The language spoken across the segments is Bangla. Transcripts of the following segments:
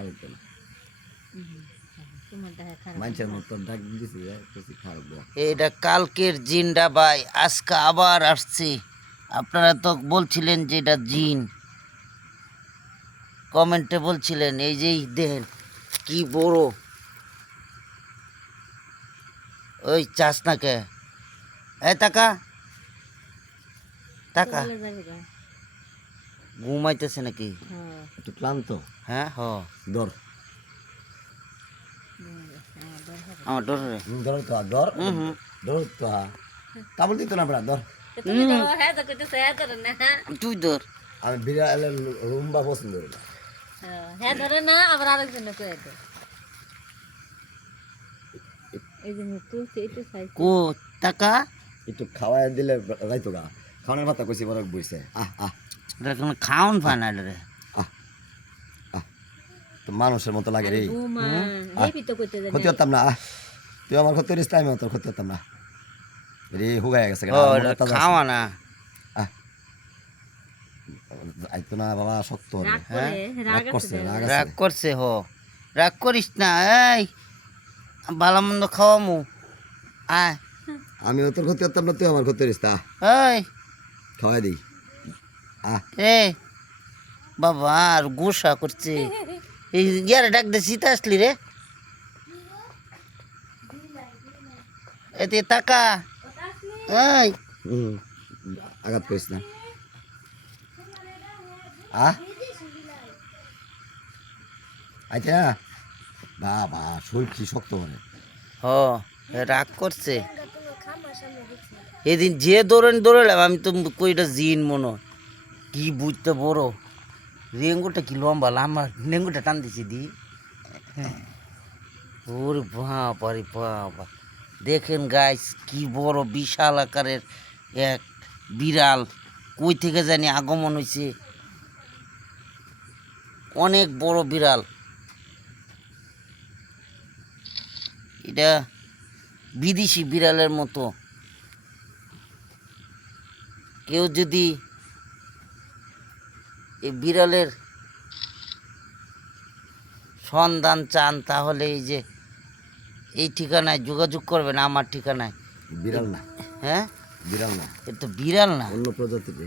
খারাপ কেন মানুষের মতো ডাক দিছি খারাপ দেওয়া। এটা কালকের জিনটা ভাই, আজকে আবার আসছে। আপনারা তো বলছিলেন যে এটা জিন, কমেন্টে বলছিলেন। এই যে দেখেন কি বড়, ওই চাস না কে, এই টাকা টাকা ঘুমাইতেছে নাকি? একটু ক্লান্ত। হ্যাঁ হ ধর আমার ডর রে। ধর তো ধর ধর তো কামড় দিত না বেড়া ধর। তুই ধর। আমি বিড়াল রুম্বা পছন্দ করি না। হ্যাঁ ধরে না, আবার আরেকজনে কয়ে দে। এই যে তুলছে একটু সাইজ কো টাকা একটু খাওয়াই দিলে যাইতো গা। খাওয়ানোর ভাতা কইছি বড় বইছে। এটা কোনো খাওন পায় না রে। তো মানুষের মতো লাগে রে। বৌমা হেবি তো করতে জানে। ক্ষতি করতাম না। তুই আমার ক্ষতি করিস, আমি তোর ক্ষতি করতাম না রে। হুগাই গেছে ও এটা খাওয়া না। আইতো না বাবা, শক্ত হবে। রাগ করে, রাগ করছে, আছে। রাগ রাগ আছে। করছে রাগ করিস না। এই ভালো মন্দ খাওয়ামু, আয়। আমিও তোর ক্ষতি করতাম না, তুই আমার ক্ষতি করিস তা। এই খাওয়াই দিই। এ বাবা আর গুসা করছে। এই ইয়ারে ডাক দে, শীত আসলি রে। এতে টাকা এই আঘাত করিস না। আচ্ছা বাবা, শরীর কি শক্ত করে। রাগ করছে। এদিন যে দৌড়ালাম আমি তো কইটা জিন মনে হয়। কি বুঝতে বড় রেঙ্গুটা, কি লম্বা লম্বা রেঙ্গুটা টান দিছি দি। ওরে বাবা রে বাবা, দেখেন গাইস কি বড় বিশাল আকারের এক বিড়াল। কই থেকে জানি আগমন হয়েছে। অনেক বড় বিড়াল এটা, বিদেশি বিড়ালের মতো। কেউ যদি এই বিড়ালের সন্ধান চান তাহলে এই যে এই ঠিকানায় যোগাযোগ করবেন, আমার ঠিকানায়। বিড়াল না, হ্যাঁ বিড়াল না, এটা তো বিড়াল না। অন্য প্রজাতির।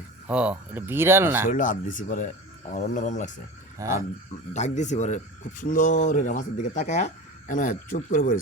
এটা বিড়াল না। শরীরে হাত দিছি পরে আমার অন্যরকম লাগছে। আর ডাক দিছি পরে খুব সুন্দর মাছের দিকে তাকায় চুপ করে পড়েছে।